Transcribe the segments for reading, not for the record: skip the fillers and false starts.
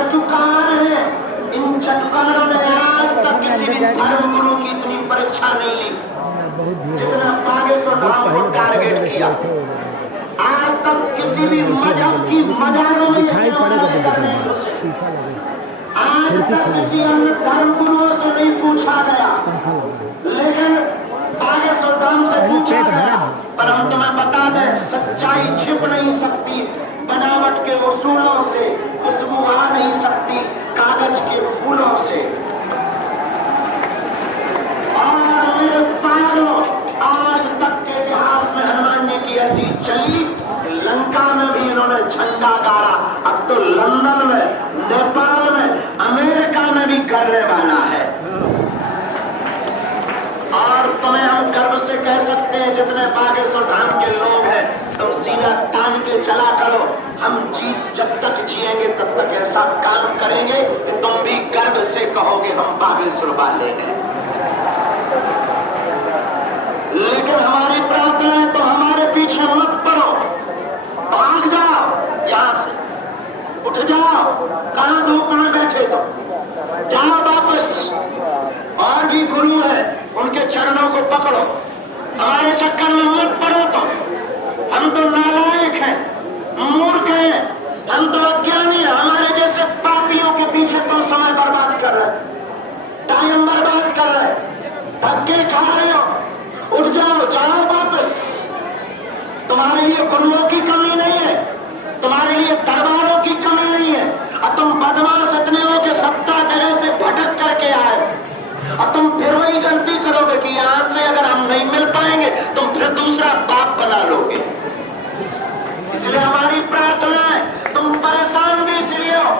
चटुकार हैं। इन चटुकारों ने आज तक किसी भी धर्म गुरु की इतनी परीक्षा नहीं ली जितना बागेश्वर धाम को टारगेट किया। आज तक किसी भी मजहब की मजारों में आज तक किसी अन्य धर्म गुरुओं से नहीं पूछा गया, लेकिन बागेश्वर धाम से पूछा गया। पर हम तुम्हें बता दें, सच्चाई छिप नहीं सकती बनावट के वसूलों से, खुशबू आ नहीं सकती कागज के फूलों से। और मेरे पालों, आज तक के इतिहास में हनुमान जी की ऐसी चली, लंका में भी इन्होंने झंडा गाड़ा, अब तो लंदन में, नेपाल में, अमेरिका में भी करने वाला है। और तुम्हें हम गर्व से कह सकते हैं, जितने बागेश्वर धाम के लोग हैं, तो सीना तान के चला करो। हम जब तक जिएंगे तब तक ऐसा काम करेंगे कि तुम भी गर्व से कहोगे हम बागेश्वर वाले हैं। लेकिन हमारी प्रार्थना है, तो हमारे पीछे मत पड़ो, भाग जाओ यहां से, उठ जाओ। कहां धूप में बैठे तो जाओ वापस। और भी गुरु है, उनके चरणों को पकड़ो, हमारे चक्कर में मत पड़ो। तो हम तो नालायक हैं, मूर्ख हैं, हम तो अज्ञानी हैं। हमारे जैसे पापियों के पीछे तुम समय बर्बाद कर रहे, टाइम बर्बाद कर रहे, धक्के खा रहे हो। उठ जाओ, जाओ वापस। तुम्हारे लिए गुरुओं की कमी नहीं है, तुम्हारे लिए दरबारों की कमी नहीं है। और तुम बदमाश इतने हो कि 70 जगह से भटक करके आए, और तुम फिर वही गलती करोगे कि यहां से अगर हम नहीं मिल पाएंगे तुम फिर दूसरा बाप बना लोगे। इसलिए हमारी प्रार्थना है, तुम परेशान भी इसलिए हो,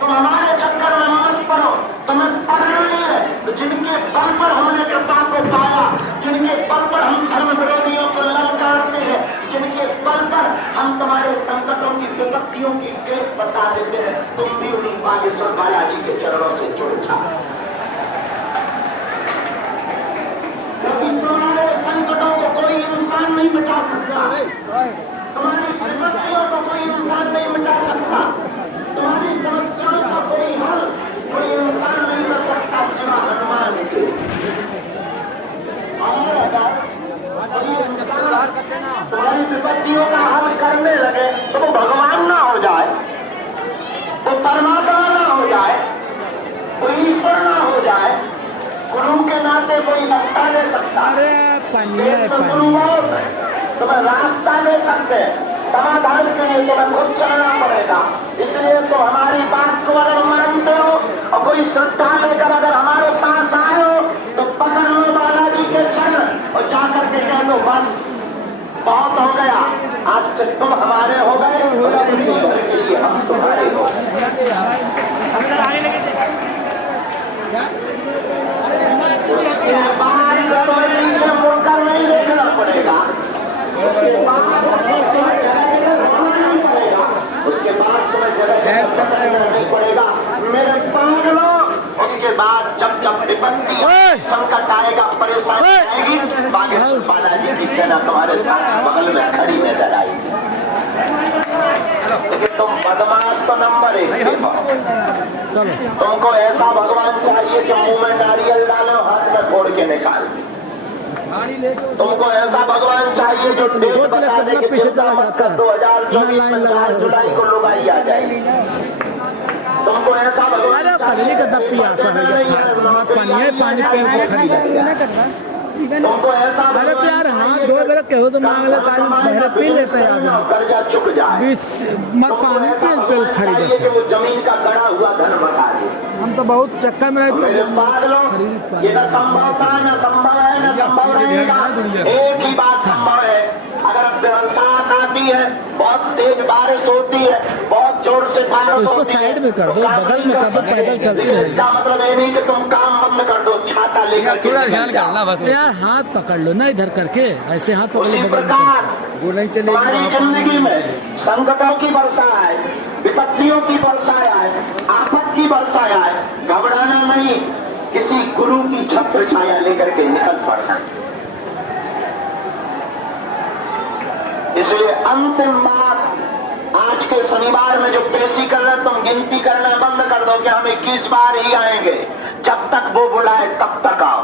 तुम हमारे चक्कर में मत पड़ो। तुम्हें पढ़ना नहीं है तो जिनके बल पर हमने कृपा को पाया, जिनके बल पर हम धर्म विरोधियों को ललकारते हैं, जिनके बल पर हम तुम्हारे संकटों की, विपत्तियों की टेप बता देते हैं, तुम भी उन्हीं बागेश्वर बालाजी के चरणों से जुड़ जाओ। क्योंकि तुम्हारे संकटों को कोई इंसान नहीं मिटा सकता, तुम्हारी विपत्तियों को कोई इंसान नहीं मिटा सकता, तुम्हारी समस्याओं का कोई हल कोई इंसान नहीं कर सकता सिवा हनुमान के। और अगर कोई इंसान तुम्हारी विपत्तियों का हल करने लगे तो वो भगवान ना हो जाए, वो परमात्मा ना हो जाए, वो ईश्वर ना हो जाए, गुरु के नाते कोई रास्ता दे सकता है, तुम्हें रास्ता दे सकते हैं, समाधान के लिए तुम्हें खुद चलना पड़ेगा। इसलिए तो हमारी बात को अगर मानते हो और कोई श्रद्धा लेकर अगर हमारे पास आए हो तो पकड़ लो बालाजी के चरण और जाकर के कह दो बस बहुत हो गया, आज से तुम हमारे हो गए, के लिए हम तुम्हारे हो। उसके बाद नीचे मुड़कर नहीं देखना पड़ेगा, उसके बाद तुम्हें जगह नहीं पड़ेगा मेरे पागलों। उसके बाद जब विपत्ति संकट आएगा, परेशानी आएगी, बागेश्वर बालाजी की सेना तुम्हारे साथ बगल में खड़ी नजर आएगी। लेकिन तुम बदमाश तो नंबर 1 के पाओ। तुमको ऐसा भगवान चाहिए कि मुंह में नारियल डालो, हाथ में फोड़ के निकाल। तुमको ऐसा भगवान चाहिए जो डेट बता दे कि चिंता मत कर, 2024 में 4 जुलाई को लुगाई आ जाएगी। तुमको ऐसा भगवान चाहिए तुमको ऐसा यार हाँ 2 गलत कहो तो मांगले पी लेते हैं, कर्जा चुक जाए, पानी खरीदे कि वो जमीन का गड़ा हुआ धन बता दे। हम तो बहुत चक्कर में रहते ये न संभव था, न संभव है, न संभव रहेगा। एक ही बात संभव है, अगर बरसात आती है, बहुत तेज बारिश होती है, बहुत जोर से बारिश होती है, साइड में कर दो, बगल में कर दो, पैदल चलती है। इसका मतलब ये नहीं कि तुम काम बंद कर दो, छाता लेकर थोड़ा ध्यान करना बस। यार हाथ पकड़ लो ना इधर करके, ऐसे हाथ उसी प्रकार वो नहीं चलेगी। हमारी जिंदगी में संकटों की वर्षा आए, विपत्तियों की वर्षा आए, आफत की वर्षा आए, घबराना नहीं, किसी गुरु की छत्र छाया लेकर के निकल पड़ना। इसलिए अंतिम बात, आज के शनिवार में जो पेशी कर रहे तुम गिनती करना बंद बोलो कि हम 21 बार ही आएंगे, जब तक वो बुलाए तब तक आओ,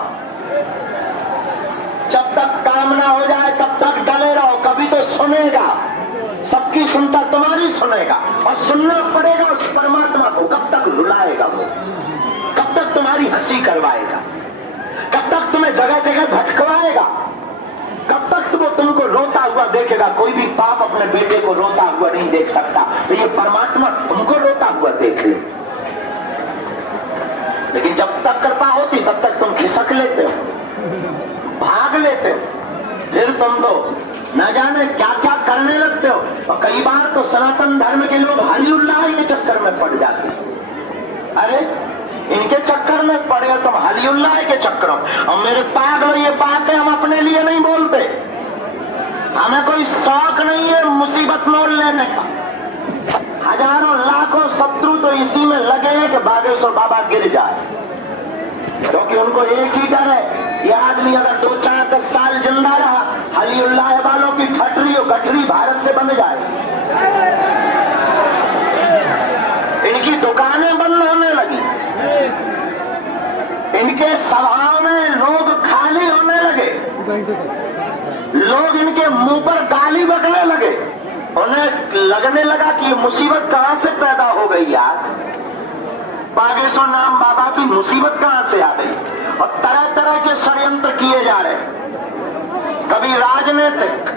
जब तक काम ना हो जाए तब तक डले रहो। कभी तो सुनेगा, सबकी सुनता तुम्हारी सुनेगा, और सुनना पड़ेगा उस परमात्मा को। कब तक रुलाएगा वो, कब तक तुम्हारी हंसी करवाएगा, कब तक तुम्हें जगह जगह भटकवाएगा, कब तक वो तुमको रोता हुआ देखेगा। कोई भी बाप अपने बेटे को रोता हुआ नहीं देख सकता, तो ये परमात्मा तुमको रोता हुआ देख ले। लेकिन जब तक कृपा होती तब तक तुम खिसक लेते हो, भाग लेते हो, फिर तुम तो न जाने क्या क्या करने लगते हो। और कई बार तो सनातन धर्म के लोग हलीउल्लाह के चक्कर में पड़ जाते हैं। अरे इनके चक्कर में पड़े हो तुम, हलीउल्लाह के चक्कर में। और मेरे पागल, ये बातें हम अपने लिए नहीं बोलते, हमें कोई शौक नहीं है मुसीबत मोल लेने का। हजारों लाखों शत्रु तो इसी में लगे हैं कि बागेश्वर बाबा गिर जाए, क्योंकि उनको एक ही डर है, ये आदमी अगर 2-4 साल जिंदा रहा, हलीउल्लाह वालों की ठटरी और गठरी भारत से बन जाए, इनकी दुकानें बंद होने लगी, इनके सभाओं में लोग खाली होने लगे, लोग इनके मुंह पर गाली बकने लगे। उन्हें लगने लगा कि ये मुसीबत कहां से पैदा हो गई यार, बागेश्वर नाम बाबा की मुसीबत कहां से आ गई। और तरह तरह के षड्यंत्र किए जा रहे, कभी राजनीतिक,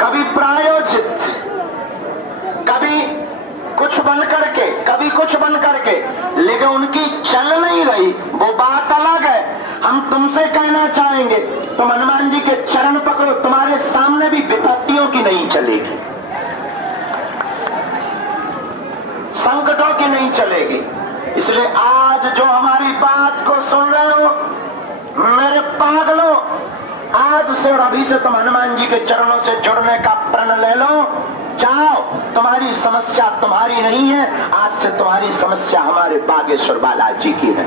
कभी प्रायोजित, कभी कुछ बन करके, कभी कुछ बन करके, लेकिन उनकी चल नहीं रही। वो बात अलग है। हम तुमसे कहना चाहेंगे, तुम हनुमान जी के चरण पकड़ो, तुम्हारे सामने भी विपत्तियों की नहीं चलेगी, संकटों की नहीं चलेगी। इसलिए आज जो हमारी बात को सुन रहे हो मेरे पागलों, आज से और अभी से तुम हनुमान जी के चरणों से जुड़ने का प्रण ले लो। जाओ, तुम्हारी समस्या तुम्हारी नहीं है, आज से तुम्हारी समस्या हमारे बागेश्वर बालाजी की है।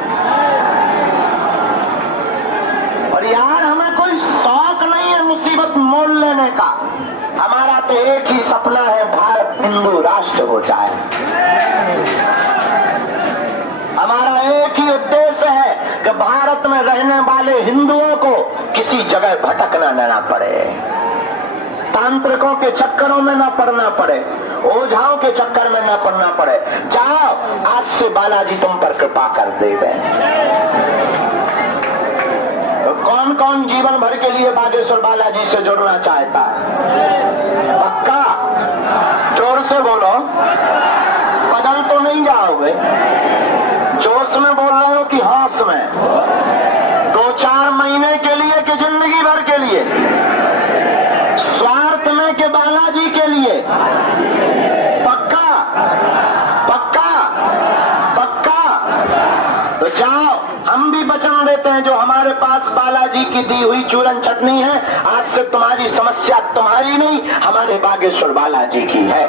और यार हमें कोई शौक नहीं है मुसीबत मोल लेने का, हमारा तो एक ही सपना है, भारत हिंदू राष्ट्र हो जाए। हमारा एक ही उद्देश्य है कि भारत में रहने वाले हिंदुओं को किसी जगह भटकना न पड़े, तांत्रिकों के चक्करों में न पड़ना पड़े, ओझाओं के चक्कर में न पड़ना पड़े। जाओ, आज से बालाजी तुम पर कृपा कर देवे। तो कौन कौन जीवन भर के लिए बागेश्वर बालाजी से जुड़ना चाहता है? पक्का? जोर से बोलो, बदल तो नहीं जाओगे? जोश में बोल रहे हो कि होश में? 2-4 महीने के लिए कि जिंदगी भर के लिए? स्वार्थ में के बालाजी के लिए? पक्का? पक्का? पक्का? तो जाओ, हम भी वचन देते हैं, जो हमारे पास बालाजी की दी हुई चूरन चटनी है, आज से तुम्हारी समस्या तुम्हारी नहीं, हमारे बागेश्वर बालाजी की है।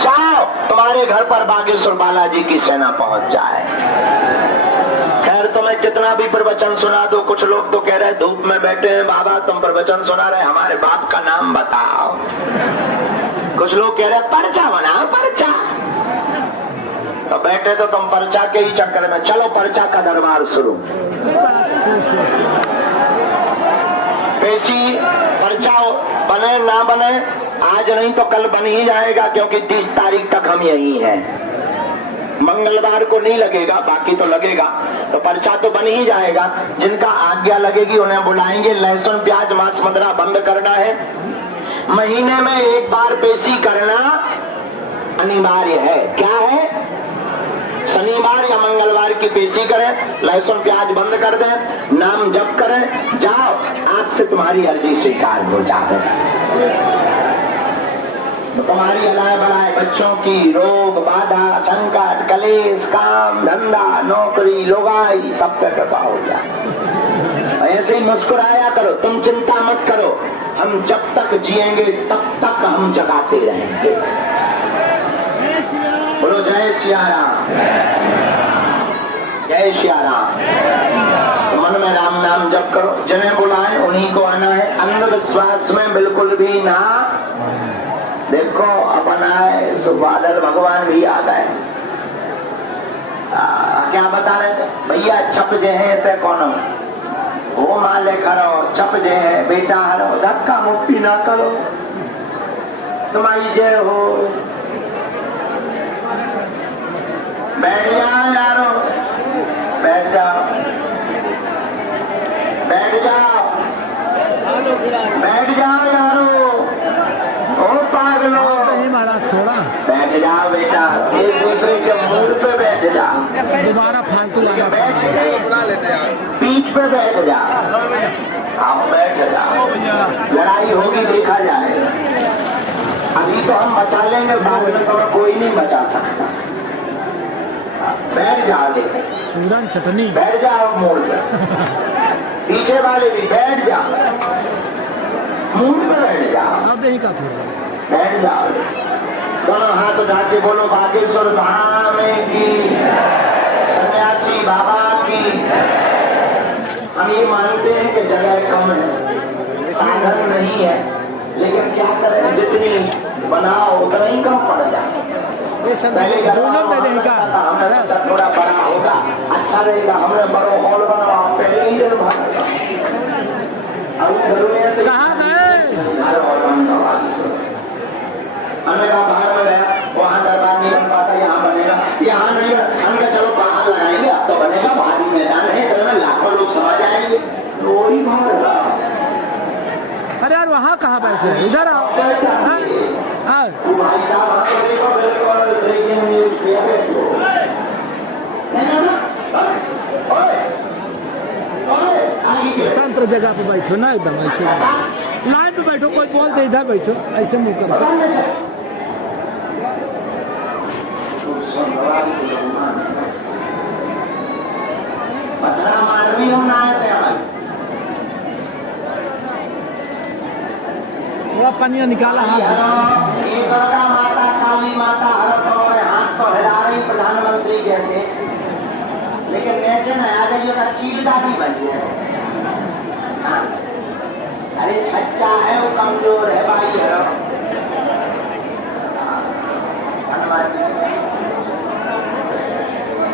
जाओ, तुम्हारे घर पर बागेश्वर बालाजी की सेना पहुंच जाए। खैर, तुम्हें कितना भी प्रवचन सुना दो, कुछ लोग तो कह रहे हैं धूप में बैठे हैं बाबा तुम प्रवचन सुना रहे, हमारे बाप का नाम बताओ। कुछ लोग कह रहे हैं पर्चा बनाओ, पर्चा। तो बैठे तो तुम पर्चा के ही चक्कर में, चलो पर्चा का दरबार शुरू। पेशी पर्चा बने ना बने, आज नहीं तो कल बन ही जाएगा, क्योंकि 30 तारीख तक हम यही हैं। मंगलवार को नहीं लगेगा, बाकी तो लगेगा, तो पर्चा तो बन ही जाएगा। जिनका आज्ञा लगेगी उन्हें बुलाएंगे। लहसुन प्याज मांस मदिरा बंद करना है, महीने में एक बार पेशी करना अनिवार्य है। क्या है? शनिवार या मंगलवार की पेशी करें, लहसुन प्याज बंद कर दें, नाम जप करें। जाओ, आज से तुम्हारी अर्जी स्वीकार हो जाए। तो तुम्हारी अलाय बलाय बच्चों की रोग बाधा संकट कलेश काम धंधा नौकरी लोगाई सब पे कृपा हो जाए। ऐसे ही मुस्कुराया करो, तुम चिंता मत करो, हम जब तक जिएंगे तब तक हम जगाते रहेंगे। बोलो जय सिया राम, जय सिया राम। तो मन में राम नाम जप करो, जिन्हें बुलाए उन्हीं को आना है। अंधविश्वास में बिल्कुल भी ना। देखो, अपना है सो बादल भगवान भी आ गए। क्या बता रहे थे भैया, छप जे है ते कौन हो माले खड़ो, छप जे है बेटा हरो, धक्का मुक्की ना करो, तुम्हारी जय हो। बैठ जाओ यारो, बैठ जाओ, बैठ जाओ, बैठ जाओ यारो, ओ पागलो, महाराज थोड़ा बैठ जाओ बेटा, एक दूसरे के मुंह पे बैठ जाओ, दोबारा फालतू लगा बुला लेते हैं। पीठ पे बैठ जाओ, आप बैठ जाओ, लड़ाई होगी देखा जाए। अभी तो हम बचा लेंगे, बाद में तो कोई नहीं बचा सकता। बैठ जाओ, देखो चूरन चटनी, बैठ जाओ मोड़ पे, पीछे वाले भी बैठ जाओ, मुंह पे बैठ जाओ, अब यही का थोड़ा बैठ जाओ। दोनों हाथ उठा के बोलो बागेश्वर धाम की, सन्यासी बाबा की। हम ये मानते हैं कि जगह कम है, साधन नहीं है, लेकिन क्या करें, जितनी बनाओ उतना ही कम पड़ जाए। पहले दोनों दे देगा, हमें थोड़ा बड़ा होगा, अच्छा रहेगा, हमने बड़ो हॉल बनाओ, पहले ही कहाँ गए? हमने कहा बाहर में गया, वहाँ दरबार नहीं बन पाता, यहाँ बनेगा, यहाँ नहीं, हमने चलो बाहर लगाएंगे, अब तो बनेगा, भारी मैदान है, इधर में लाखों लोग समा जाएंगे, तो वही बाहर लगा। अरे यार वहाँ कहाँ बैठे, इधर आओ। हाँ भाई साहब हमको देखो, बिल्कुल ब्रेकिंग न्यूज स्वतंत्र जगह पे बैठो ना, एकदम ऐसे लाइन पे बैठो, कोई बोल दे इधर बैठो, ऐसे मुंह कर। पत्थरा मार भी हम ना ऐसे हमारी थोड़ा पानी निकाला हाथ। ये दुर्गा माता, काली माता हर और हाथ तो हिला रही प्रधानमंत्री जैसे, लेकिन नीचे न आ जाइए का चीलदा भी बन गया। अरे छच्चा है वो कमजोर है भाई,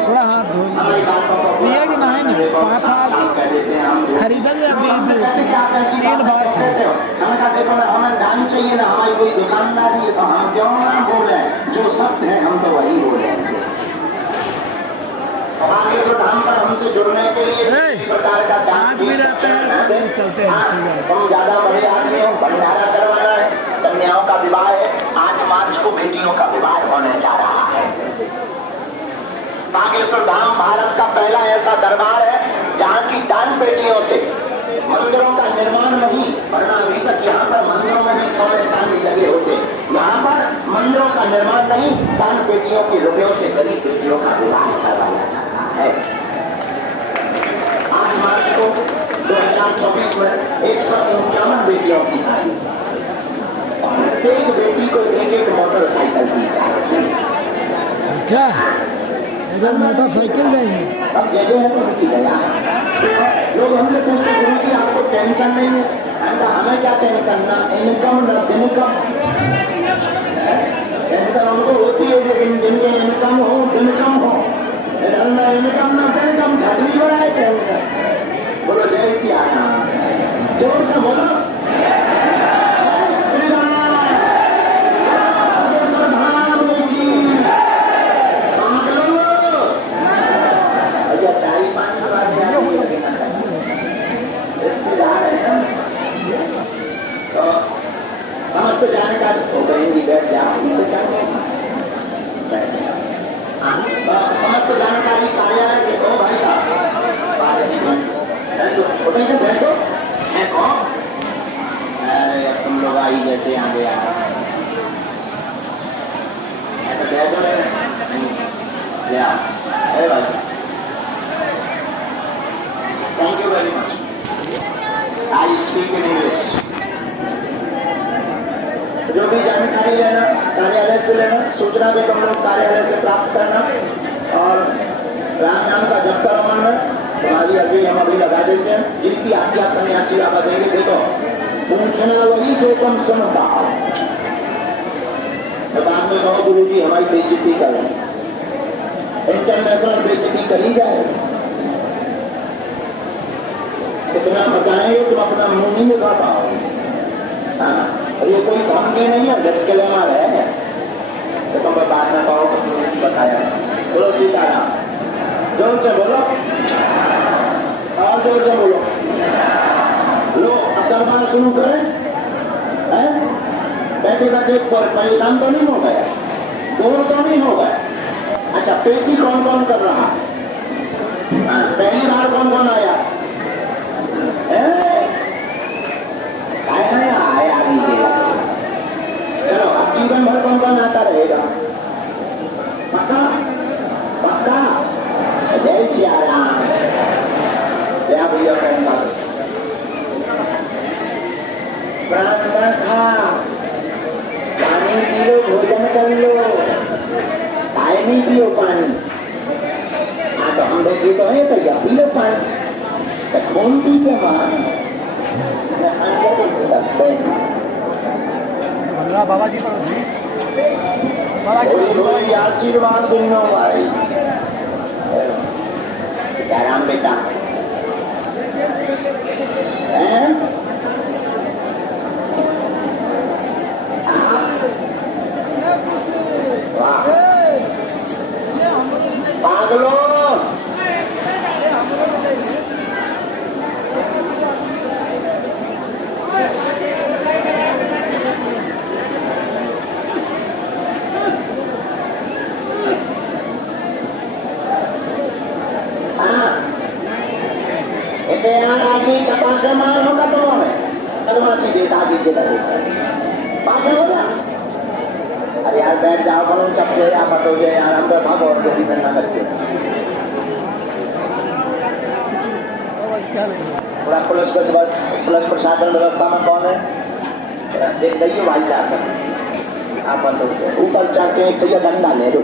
थोड़ा हाथ धो पिए कि नहाए नहीं, खरीदल अभी 3 बार हमें दान चाहिए ना, हमारी कोई दुकानदारी है तो हम क्यों ना बोले, जो सत्य है हम तो वही बोले। आगे तो धाम पर हमसे जुड़ने के लिए किसी प्रकार का दान भी रहते हैं। हम ज्यादा बड़े आदमी हो, भंडारा करवाना है, कन्याओं का विवाह है, 8 मार्च को बेटियों का विवाह होने जा रहा है। बागेश्वर धाम भारत का पहला ऐसा दरबार है जहाँ की दान पेटियों से मंदिरों का निर्माण नहीं, वरना अभी तक यहाँ पर मंदिरों में भी सोने चांदी लगे होते, यहाँ पर मंदिरों का निर्माण नहीं, दान पेटियों की रुपयों से गरीब बेटियों का विवाह करवाया जाता है। 8 मार्च को 2024 में 151 बेटियों की शादी, और प्रत्येक बेटी को 1-1 मोटरसाइकिल दी जाएगी। क्या इधर मोटरसाइकिल गई अब जगह है तो उनकी गया। लोग हमसे पूछते गुरु जी आपको टेंशन नहीं है, हमें क्या टेंशन, ना इनकम न इनकम। टेंशन हमको होती है, लेकिन जिनके इनकम हो इनकम हो, न इनकम न टेंशन, झगड़ी बढ़ाए टेंशन। बोलो जय श्री राम, जोर से बोलो श्री राम। समस्त जानकारी हो गई, बैठ जाओ, समस्त जानकारी कार्यालय के दो भाई साहब, बैठो, मैं कौन, अरे तुम लोग आई जैसे यहाँ गया तो बैठो, अरे भाई thank you very much. I speak in English. जो भी जानकारी लेना कार्यालय से लेना, सूचना भी तुम लोग कार्यालय से प्राप्त करना, और राम नाम का जप करवाना तुम्हारी अभी हम अभी लगा देते हैं। जिसकी आज्ञा सन्यासी बाबा देंगे, देखो पूछना वही जो तुम सुनता तो बाद में कहो गुरु जी हमारी बेइज्जती करें, इंटरनेशनल बेइज्जती करी जाए। कितना बताएंगे तुम अपना मुंह नहीं लगा पाओगे। हाँ, ये कोई काम में नहीं है, डिस्क्लेमर है, तो तुम बाद में कहो तो बताया। बोलो सीताराम, जोर से बोलो और जोर से बोलो। लो अतर्बान शुरू करें, बैठे बैठे परेशान तो नहीं हो गया, बोर तो नहीं हो गया। अच्छा, पेटी कौन कौन कर रहा है? पहली बार कौन कौन आया? आया नहीं। चलो अब जीवन भर कौन कौन आता रहेगा? पक्का पक्का। जय श्री राम। जय भैया प्राण खा, पानी पी लो, भोजन कर लो, पाए नहीं पियो पानी। हाँ तो हम लोग ये तो है तो या पी लो पानी, तो खून पी के बाबा जी आशीर्वाद देना भाई। सीताराम बेटा पागलो यार आदमी तपासे मार होगा तो बदमाशी देता दीजिए पास होगा। अरे यार बैठ जाओ, बोलो चपके या बटोगे यार, हम तो भागो और जल्दी करना करके पूरा पुलिस प्रशासन व्यवस्था में कौन है देख लीजिए भाई साहब। आप ऊपर चढ़ के एक डंडा ले दो।